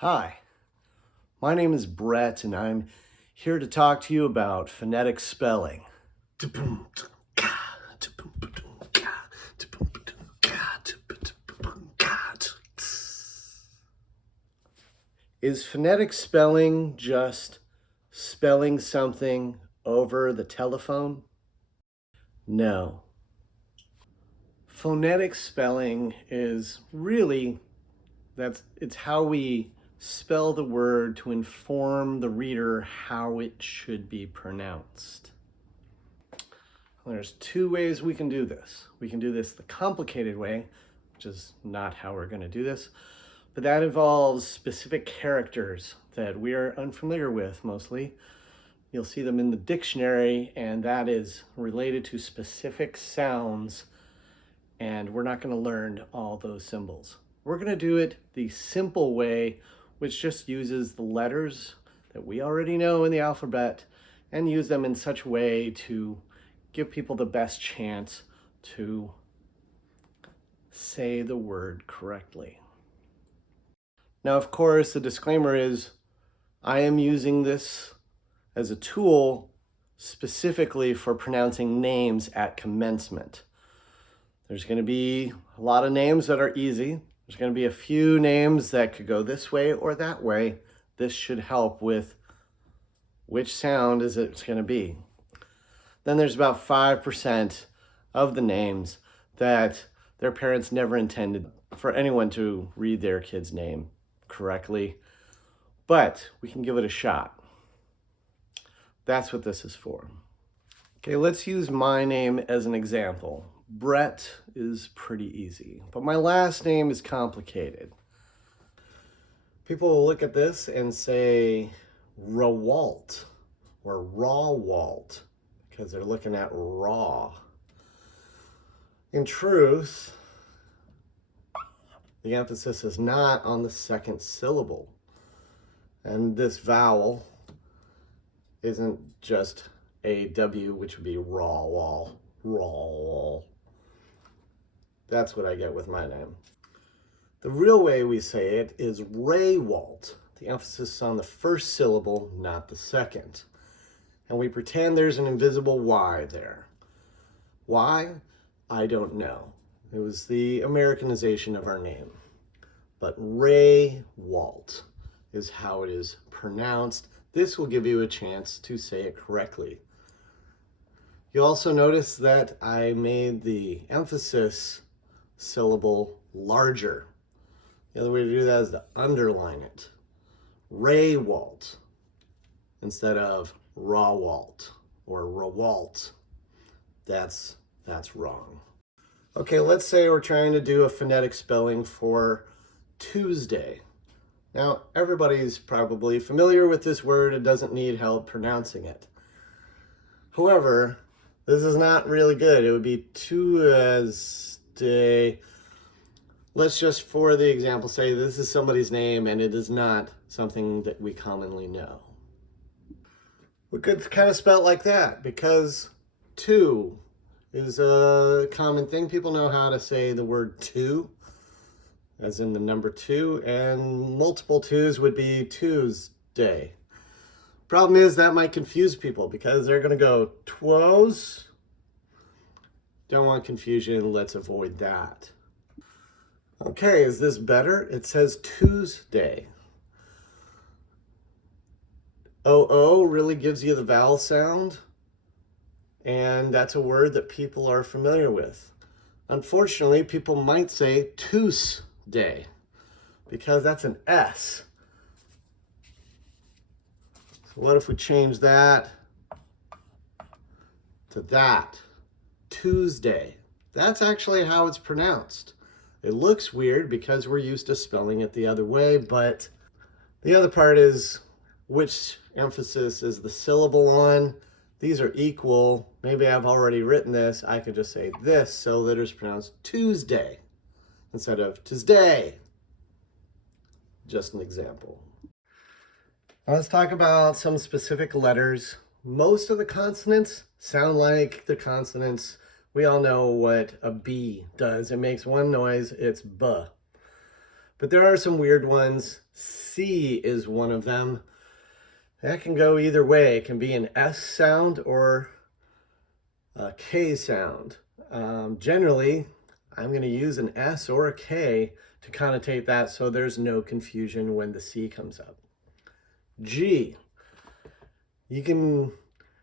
Hi, my name is Brett and I'm here to talk to you about phonetic spelling. Is phonetic spelling just spelling something over the telephone? No. Phonetic spelling is really, it's how we spell the word to inform the reader how it should be pronounced. There's two ways we can do this. We can do this the complicated way, which is not how we're going to do this, but that involves specific characters that we are unfamiliar with mostly. You'll see them in the dictionary, and that is related to specific sounds, and we're not going to learn all those symbols. We're going to do it the simple way, which just uses the letters that we already know in the alphabet and use them in such a way to give people the best chance to say the word correctly. Now, of course, the disclaimer is I am using this as a tool specifically for pronouncing names at commencement. There's going to be a lot of names that are easy. There's going to be a few names that could go this way or that way. This should help with which sound is it's going to be. Then there's about 5% of the names that their parents never intended for anyone to read their kid's name correctly, but we can give it a shot. That's what this is for. Okay, let's use my name as an example. Brett is pretty easy, but my last name is complicated. People will look at this and say Rawalt or Rawwalt because they're looking at raw. In truth, the emphasis is not on the second syllable. And this vowel isn't just a W, which would be raw wall, raw wall. That's what I get with my name. The real way we say it is Raywalt. The emphasis is on the first syllable, not the second. And we pretend there's an invisible Y there. Why? I don't know. It was the Americanization of our name. But Raywalt is how it is pronounced. This will give you a chance to say it correctly. You'll also notice that I made the emphasis syllable larger. The other way to do that is to underline it. Raywalt instead of Rawalt or Rawalt. That's wrong. Okay, let's say we're trying to do a phonetic spelling for Tuesday. Now, everybody's probably familiar with this word and doesn't need help pronouncing it. However, this is not really good. It would be Tuesday. Let's just, for the example, say this is somebody's name and it is not something that we commonly know. We could kind of spell it like that because two is a common thing. People know how to say the word two, as in the number two, and multiple twos would be Tuesday. Problem is that might confuse people because they're going to go twos. Don't want confusion. Let's avoid that. Okay, is this better? It says Tuesday. O really gives you the vowel sound, and that's a word that people are familiar with. Unfortunately, people might say Tuesday because that's an S. So what if we change that to that? Tuesday. That's actually how it's pronounced. It looks weird because we're used to spelling it the other way, but the other part is which emphasis is the syllable on. These are equal. Maybe I've already written this. I could just say this so that it's pronounced Tuesday instead of Tuesday. Just an example. Now let's talk about some specific letters. Most of the consonants sound like the consonants. We all know what a B does. It makes one noise, it's B. But there are some weird ones. C is one of them. That can go either way. It can be an S sound or a K sound. Generally, I'm going to use an S or a K to connotate that so there's no confusion when the C comes up. G. You can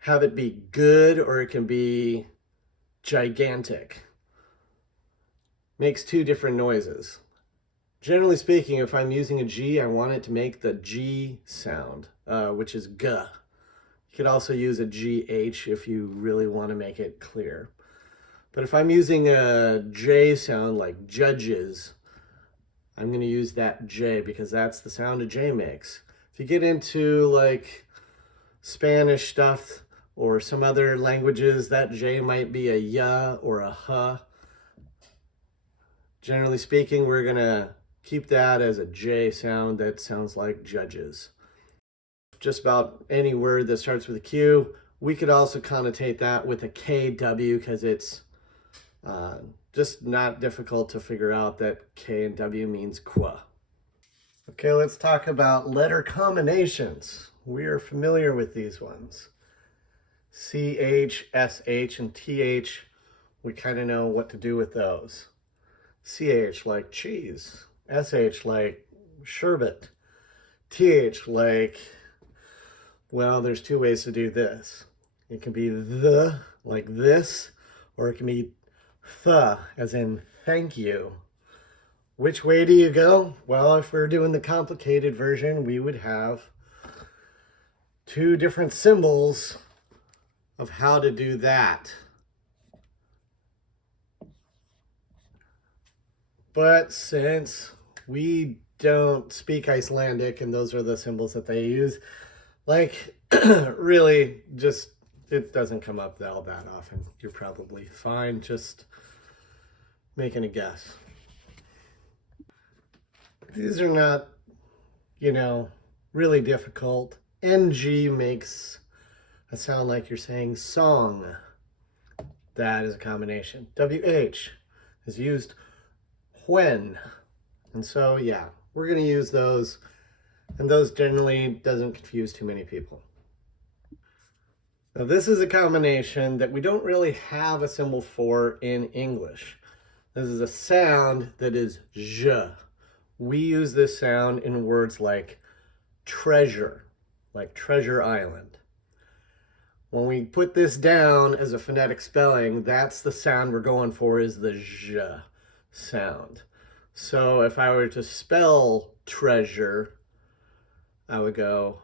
have it be good or it can be gigantic. Makes two different noises. Generally speaking, if I'm using a G, I want it to make the G sound, which is G. You could also use a GH if you really want to make it clear. But if I'm using a J sound like judges, I'm going to use that J because that's the sound a J makes. If you get into like Spanish stuff or some other languages, that J might be a ya or a huh. Generally speaking, we're going to keep that as a J sound that sounds like judges. Just about any word that starts with a Q. We could also connotate that with a KW because it's just not difficult to figure out that K and W means qua. Okay, let's talk about letter combinations. We are familiar with these ones. CH, SH, and TH, we kind of know what to do with those. CH like cheese, SH like sherbet, TH like, well, there's two ways to do this. It can be the, like this, or it can be th, as in thank you. Which way do you go? Well, if we're doing the complicated version, we would have two different symbols of how to do that. But since we don't speak Icelandic and those are the symbols that they use, like really just, it doesn't come up all that often. You're probably fine just making a guess. These are not, really difficult. NG makes a sound like you're saying song. That is a combination. WH is used when. And so, yeah, we're going to use those. And those generally doesn't confuse too many people. Now, this is a combination that we don't really have a symbol for in English. This is a sound that is zh. We use this sound in words like treasure, like Treasure Island. When we put this down as a phonetic spelling, that's the sound we're going for, is the zh sound. So if I were to spell treasure, I would go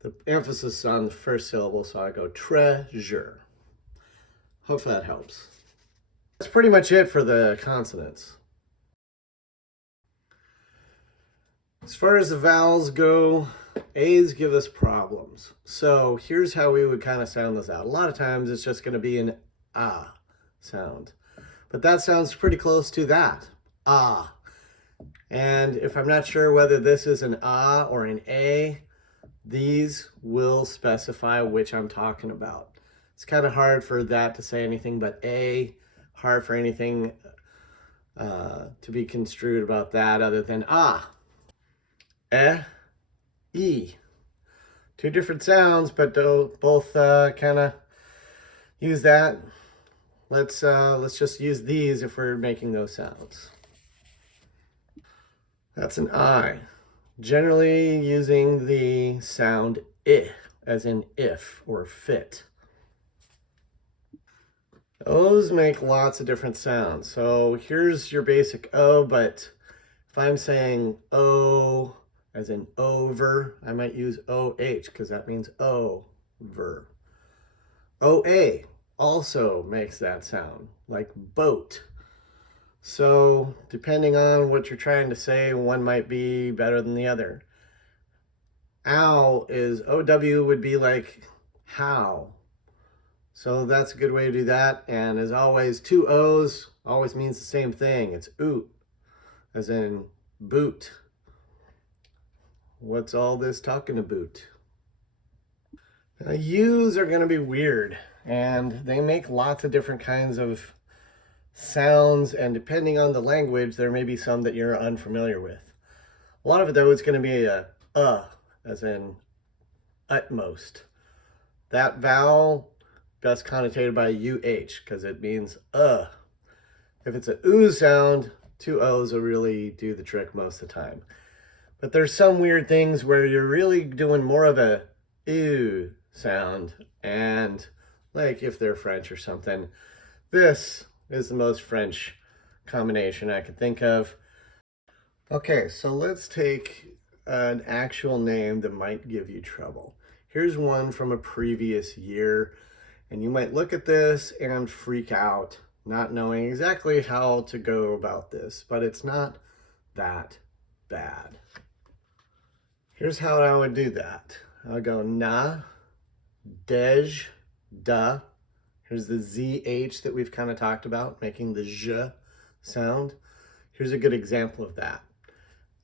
the emphasis on the first syllable, so I go treasure. Hope that helps. That's pretty much it for the consonants. As far as the vowels go, A's give us problems. So here's how we would kind of sound this out. A lot of times it's just going to be an ah sound. But that sounds pretty close to that. Ah. And if I'm not sure whether this is an ah or an A, these will specify which I'm talking about. It's kind of hard for that to say anything but A, hard for anything to be construed about that other than ah. E. Two different sounds, but both kind of use that. Let's just use these if we're making those sounds. That's an I. Generally using the sound I, as in if or fit. O's make lots of different sounds. So here's your basic O, but if I'm saying O as in over, I might use OH because that means over. OA also makes that sound, like boat. So depending on what you're trying to say, one might be better than the other. Ow is OW would be like how. So that's a good way to do that. And as always, two O's always means the same thing. It's oot, as in boot. What's all this talking about? Now, U's are going to be weird, and they make lots of different kinds of sounds, and depending on the language, there may be some that you're unfamiliar with. A lot of it, though, is going to be a as in utmost. That vowel best connotated by UH because it means If it's a oo sound, two O's will really do the trick most of the time. But there's some weird things where you're really doing more of a ew sound, and like if they're French or something, this is the most French combination I can think of. Okay, so let's take an actual name that might give you trouble. Here's one from a previous year, and you might look at this and freak out, not knowing exactly how to go about this, but it's not that bad. Here's how I would do that. I'll go na, dej, da. Here's the ZH that we've kind of talked about, making the zh sound. Here's a good example of that.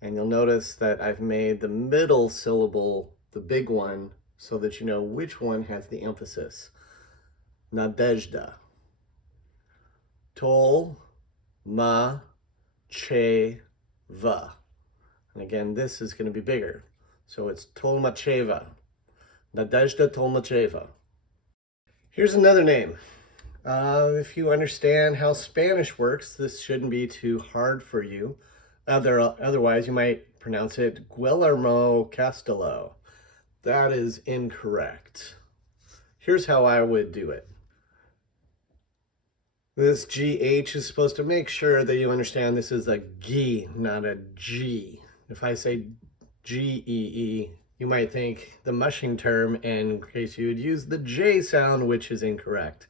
And you'll notice that I've made the middle syllable the big one so that you know which one has the emphasis. Nadezhda. Tol, ma, che, va. And again, this is going to be bigger. So it's Tolmacheva. Nadezhda Tolmacheva. Here's another name. If you understand how Spanish works, this shouldn't be too hard for you. Otherwise, you might pronounce it Guillermo Castello. That is incorrect. Here's how I would do it. This GH is supposed to make sure that you understand this is a G, not a G. If I say GEE, you might think the mushing term, and in case you would use the J sound, which is incorrect.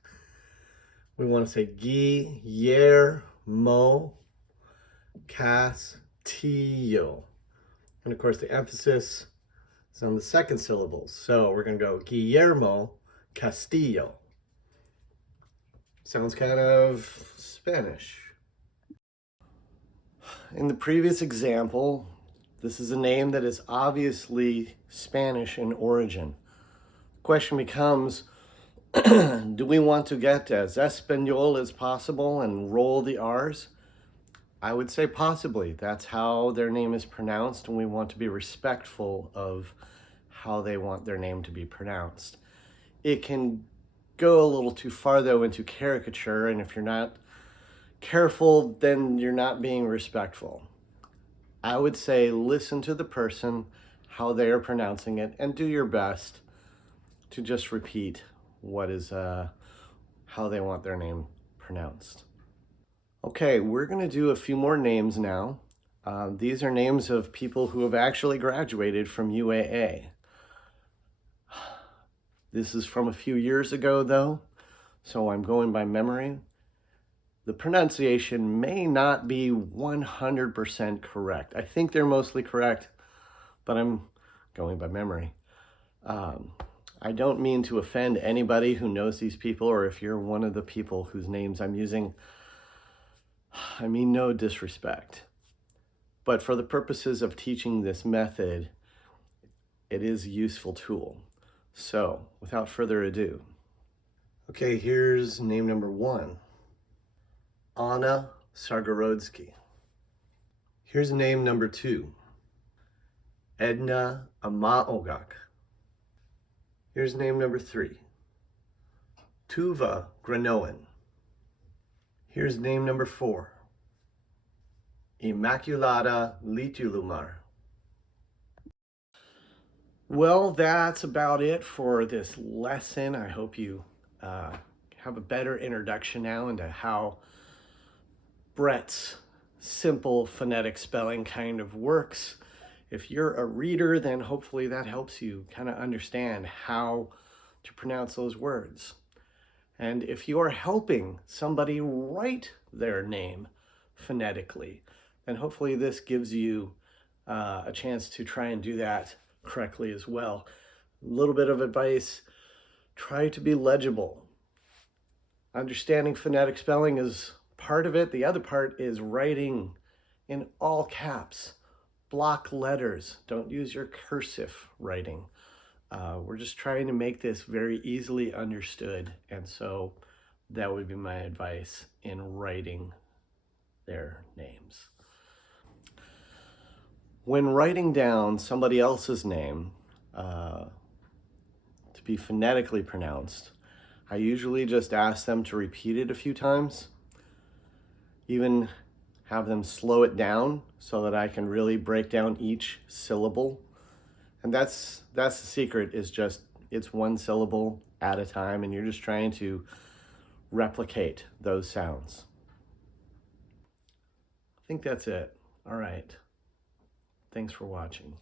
We want to say Guillermo Castillo. And of course, the emphasis is on the second syllables. So we're going to go Guillermo Castillo. Sounds kind of Spanish. In the previous example, this is a name that is obviously Spanish in origin. The question becomes, do we want to get as Espanol as possible and roll the R's? I would say possibly. That's how their name is pronounced, and we want to be respectful of how they want their name to be pronounced. It can go a little too far, though, into caricature, and if you're not careful, then you're not being respectful. I would say listen to the person, how they are pronouncing it, and do your best to just repeat what is how they want their name pronounced. Okay, we're going to do a few more names now. These are names of people who have actually graduated from UAA. This is from a few years ago, though, so I'm going by memory. The pronunciation may not be 100% correct. I think they're mostly correct, but I'm going by memory. I don't mean to offend anybody who knows these people, or if you're one of the people whose names I'm using, I mean no disrespect. But for the purposes of teaching this method, it is a useful tool. So, without further ado. Okay, here's name number 1. Anna Sargorodsky. Here's name number 2. Edna Amaogak. Here's name number 3. Tuva Granoen. Here's name number 4. Immaculata Litulumar. Well, that's about it for this lesson. I hope you have a better introduction now into how Brett's simple phonetic spelling kind of works. If you're a reader, then hopefully that helps you kind of understand how to pronounce those words. And if you are helping somebody write their name phonetically, then hopefully this gives you a chance to try and do that correctly as well. A little bit of advice: try to be legible. Understanding phonetic spelling is part of it. The other part is writing in all caps, block letters. Don't use your cursive writing. We're just trying to make this very easily understood, and so that would be my advice in writing their names. When writing down somebody else's name to be phonetically pronounced, I usually just ask them to repeat it a few times, even have them slow it down so that I can really break down each syllable. And that's the secret, is just it's one syllable at a time, and you're just trying to replicate those sounds. I think that's it. All right. Thanks for watching.